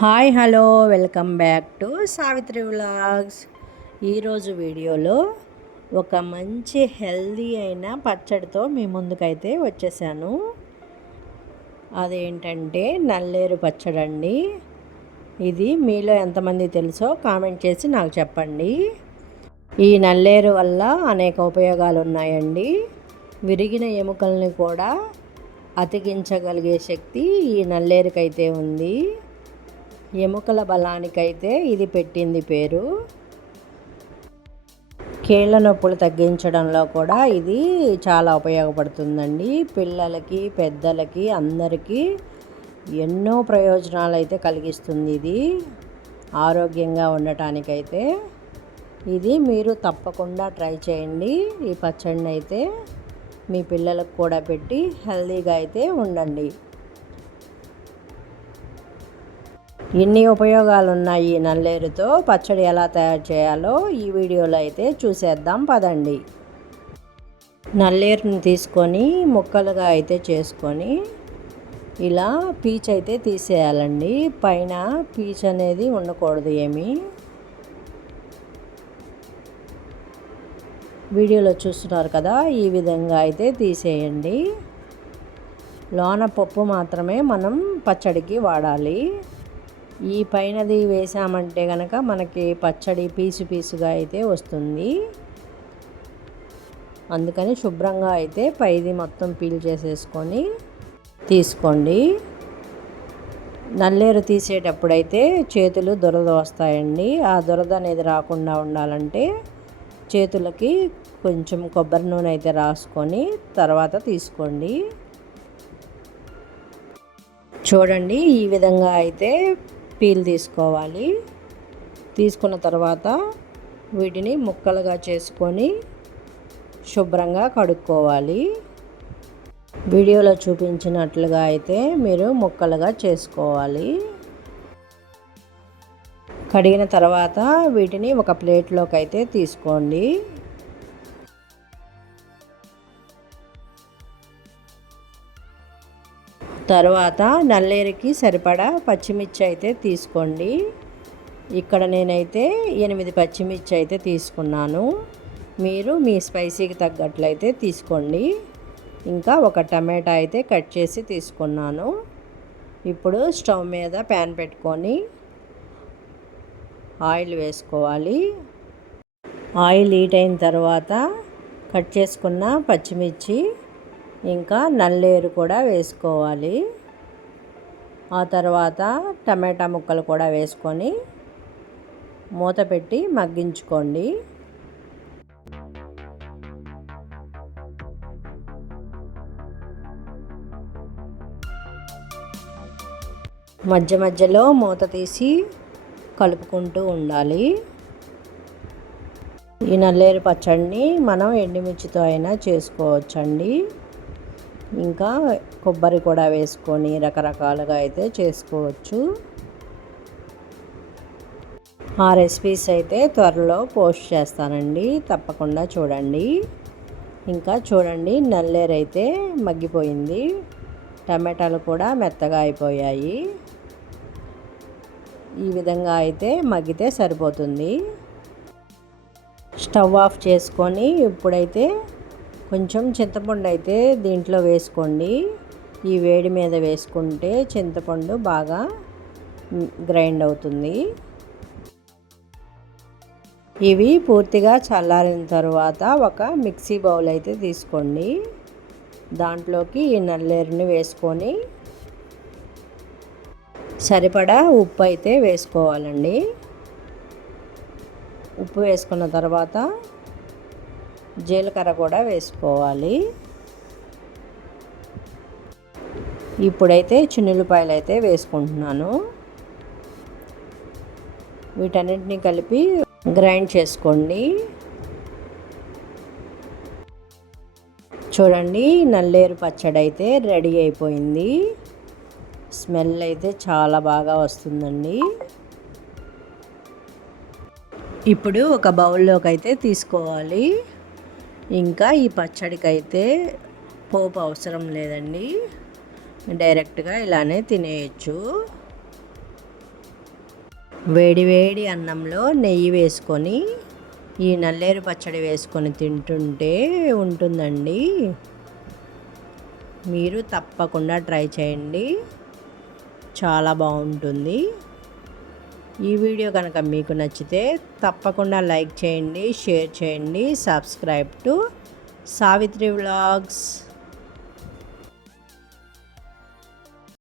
Hi hello welcome back to Savitri vlogs. ఈరోజు వీడియోలో ఒక మంచి హెల్దీ అయిన పచ్చడితో మీ ముందుకైతే వచ్చేసాను. అదేంటంటే నల్లేరు పచ్చడి అండి. ఇది మీలో ఎంతమంది తెలుసో కామెంట్ చేసి నాకు చెప్పండి. ఈ నల్లేరు వల్ల అనేక ఉపయోగాలు ఉన్నాయండి. విరిగిన ఎముకల్ని కూడా అతికించగలిగే శక్తి ఈ నల్లేరుకైతే ఉంది. ఎముకల బలానికైతే ఇది పెట్టింది పేరు. కీళ్ళ నొప్పులు తగ్గించడంలో కూడా ఇది చాలా ఉపయోగపడుతుందండి. పిల్లలకి పెద్దలకి అందరికీ ఎన్నో ప్రయోజనాలు అయితే కలిగిస్తుంది. ఇది ఆరోగ్యంగా ఉండటానికైతే ఇది మీరు తప్పకుండా ట్రై చేయండి. ఈ పచ్చడిని అయితే మీ పిల్లలకు కూడా పెట్టి హెల్తీగా అయితే ఉండండి. ఎన్ని ఉపయోగాలు ఉన్నాయి ఈ నల్లేరుతో. పచ్చడి ఎలా తయారు చేయాలో ఈ వీడియోలో అయితే చూసేద్దాం పదండి. నల్లేరుని తీసుకొని ముక్కలుగా అయితే చేసుకొని ఇలా పీచు అయితే తీసేయాలండి. పైన పీచు అనేది ఉండకూడదు ఏమీ. వీడియోలో చూస్తున్నారు కదా, ఈ విధంగా అయితే తీసేయండి. లోన పప్పు మాత్రమే మనం పచ్చడికి వాడాలి. ఈ పైనది వేసామంటే కనుక మనకి పచ్చడి పీసు పీసుగా అయితే వస్తుంది. అందుకని శుభ్రంగా అయితే పైది మొత్తం పీల్ చేసేసుకొని తీసుకోండి. నల్లేరు తీసేటప్పుడైతే చేతులు దురద వస్తాయండి. ఆ దురద అనేది రాకుండా ఉండాలంటే చేతులకి కొంచెం కొబ్బరి నూనె అయితే రాసుకొని తర్వాత తీసుకోండి. చూడండి, ఈ విధంగా అయితే పీల్ తీసుకోవాలి. తీసుకున్న తర్వాత వీటిని ముక్కలుగా చేసుకొని శుభ్రంగా కడుక్కోవాలి. వీడియోలో చూపించినట్లుగా అయితే మీరు ముక్కలుగా చేసుకోవాలి. కడిగిన తర్వాత వీటిని ఒక ప్లేట్లోకి అయితే తీసుకోండి. తర్వాత నల్లేరుకి సరిపడా పచ్చిమిర్చి అయితే తీసుకోండి. ఇక్కడ నేనైతే 8 పచ్చిమిర్చి అయితే తీసుకున్నాను. మీరు మీ స్పైసీకి తగ్గట్లయితే తీసుకోండి. ఇంకా ఒక టమాటా అయితే కట్ చేసి తీసుకున్నాను. ఇప్పుడు స్టవ్ మీద ప్యాన్ పెట్టుకొని ఆయిల్ వేసుకోవాలి. ఆయిల్ హీట్ అయిన తర్వాత కట్ చేసుకున్న పచ్చిమిర్చి ఇంకా నల్లేరు కూడా వేసుకోవాలి. ఆ తర్వాత టమాటా ముక్కలు కూడా వేసుకొని మూత పెట్టి మగ్గించుకోండి. మధ్య మధ్యలో మూత తీసి కలుపుకుంటూ ఉండాలి. ఈ నల్లేరు పచ్చడిని మనం ఎండుమిర్చితో అయినా చేసుకోవచ్చండి. ఇంకా కొబ్బరి కూడా వేసుకొని రకరకాలుగా అయితే చేసుకోవచ్చు. ఆ రెసిపీస్ అయితే త్వరలో పోస్ట్ చేస్తానండి, తప్పకుండా చూడండి. ఇంకా చూడండి, నల్లేరు అయితే మగ్గిపోయింది. టమాటాలు కూడా మెత్తగా అయిపోయాయి. ఈ విధంగా అయితే మగ్గితే సరిపోతుంది. స్టవ్ ఆఫ్ చేసుకొని ఇప్పుడైతే కొంచెం చింతపండు అయితే దీంట్లో వేసుకోండి. ఈ వేడి మీద వేసుకుంటే చింతపండు బాగా గ్రైండ్ అవుతుంది. ఇవి పూర్తిగా చల్లారిన తర్వాత ఒక మిక్సీ బౌల్ అయితే తీసుకోండి. దాంట్లోకి ఈ నల్లేరుని వేసుకొని సరిపడా ఉప్పు అయితే వేసుకోవాలండి. ఉప్పు వేసుకున్న తర్వాత జీలకర్ర కూడా వేసుకోవాలి. ఇప్పుడైతే చిన్నులపాయలు అయితే వేసుకుంటున్నాను. వీటన్నిటిని కలిపి గ్రైండ్ చేసుకోండి. చూడండి, నల్లేరు పచ్చడి అయితే రెడీ అయిపోయింది. స్మెల్ అయితే చాలా బాగా వస్తుందండి. ఇప్పుడు ఒక బౌల్లోకి అయితే తీసుకోవాలి. ఇంకా ఈ పచ్చడికి అయితే పోపు అవసరం లేదండి. డైరెక్ట్గా ఇలానే తినేయచ్చు. వేడి వేడి అన్నంలో నెయ్యి వేసుకొని ఈ నల్లేరు పచ్చడి వేసుకొని తింటుంటే ఉంటుందండి. మీరు తప్పకుండా ట్రై చేయండి, చాలా బాగుంటుంది. ఈ వీడియో కనుక మీకు నచ్చితే తప్పకుండా లైక్ చేయండి, షేర్ చేయండి, సబ్స్క్రైబ్ టు సావిత్రి వ్లాగ్స్.